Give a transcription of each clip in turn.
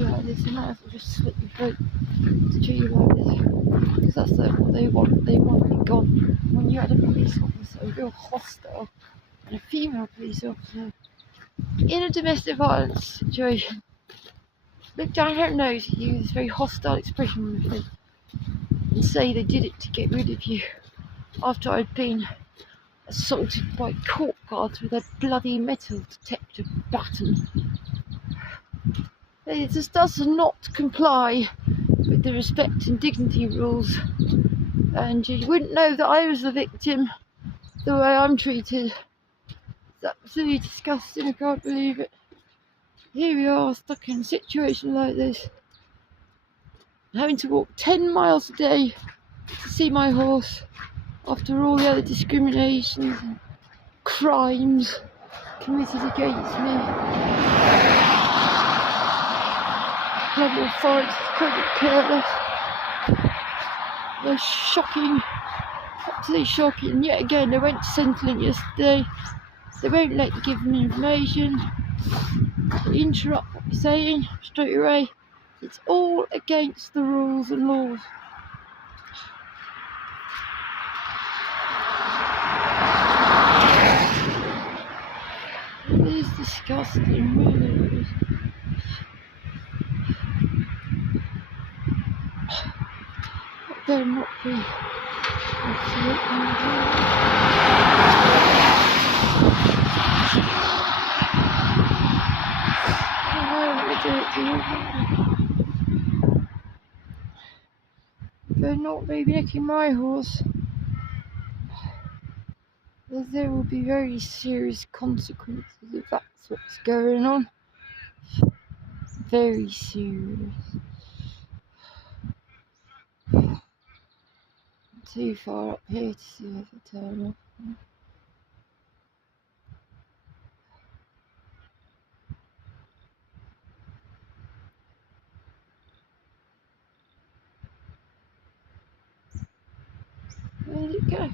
you like this, and might as well just slit your throat to treat you like this. Because that's what they want. They want it gone. When you had a police officer, a real hostile, and a female police officer in a domestic violence situation, look down her nose at you with this very hostile expression on their face and say they did it to get rid of you after I'd been assaulted by court guards with a bloody metal detector button. It just does not comply with the respect and dignity rules, and you wouldn't know that I was the victim the way I'm treated. It's absolutely disgusting. I can't believe it. Here we are, stuck in a situation like this, having to walk 10 miles a day to see my horse after all the other discriminations and crimes committed against me. Local authorities couldn't careless. They're shocking, absolutely shocking. Yet again, they went to Centrelink yesterday. They won't let you give them information. They interrupt what you're saying straight away. It's all against the rules and laws. It is disgusting, really. It better not be. Better not be nicking my horse. There will be very serious consequences if that's what's going on. Very serious. Too far up here to see if I turn off. Where did it go? Is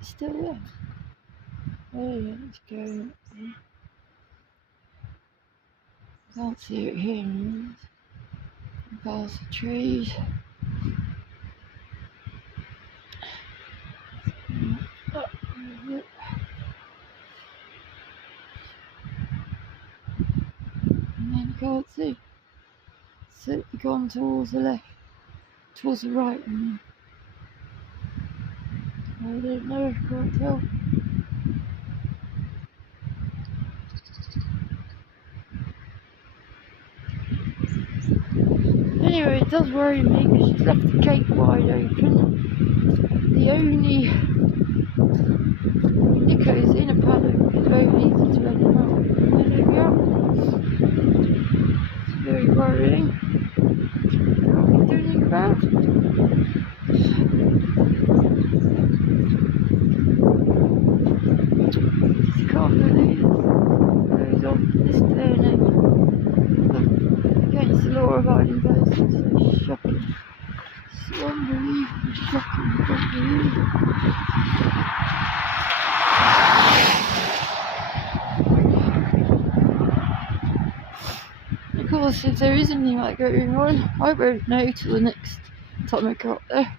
it still there? Oh yeah, it's going up there. Can't see it here anymore. Past the trees. And then you can't see. So you've gone towards the left, towards the right. I mean. I don't know, I can't tell. Anyway, it does worry me because she's left the gate wide open. The only Nico's in a paddock, it's very easy to let him out. And there we are. It's very worrying. Can't do anything about it. Just can't believe what goes on in this day and age. Against the law abiding persons. It's shocking. It's unbelievably shocking. I can't believe it. Of course, if there is anything like going on, I won't know till the next time I go up there.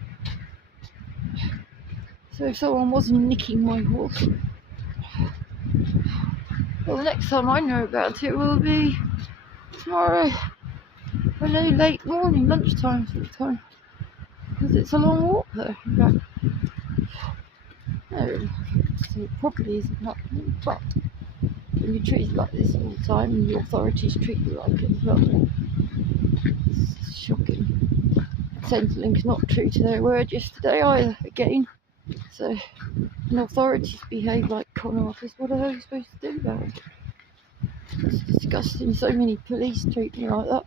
So if someone was nicking my horse, well, the next time I know about it will be tomorrow. I know, late morning, lunchtime sort of time, because it's a long walk there. In fact, no, so it probably isn't happening, but when you're treated like this all the time and the authorities treat you like it as well, it's shocking. Centrelink's not true to their word yesterday either, again. So, when authorities behave like con artists, what are they supposed to do about it? It's disgusting. So many police treat me like that.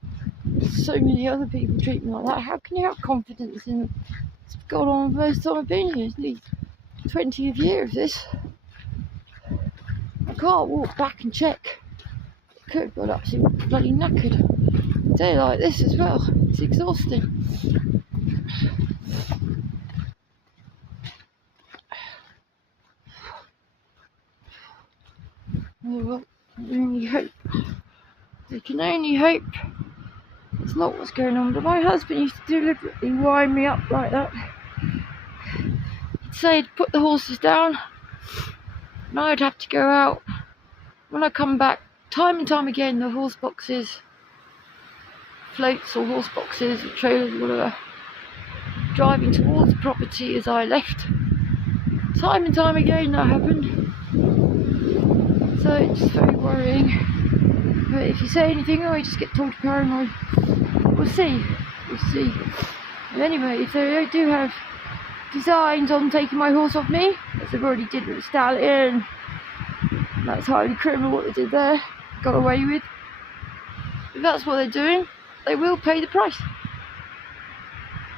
So many other people treat me like that. How can you have confidence in them? It's gone on for most time I've been here. It's nearly 20 of years of this. I can't walk back and check. I could, but I'm absolutely bloody knackered. A day like this as well. It's exhausting. Oh well, I really hope I can only hope it's not what's going on. But my husband used to deliberately wind me up like that. He'd say he'd put the horses down, and I'd have to go out. When I come back, time and time again, the horse boxes, floats or horse boxes, or trailers, whatever, driving towards the property as I left. Time and time again that happened. So it's just very worrying. But if you say anything, I just get told paranoid. We'll see. And anyway, if they do have designs on taking my horse off me, as they've already did with the stallion, that's highly criminal what they did there. Got away with. If that's what they're doing, they will pay the price.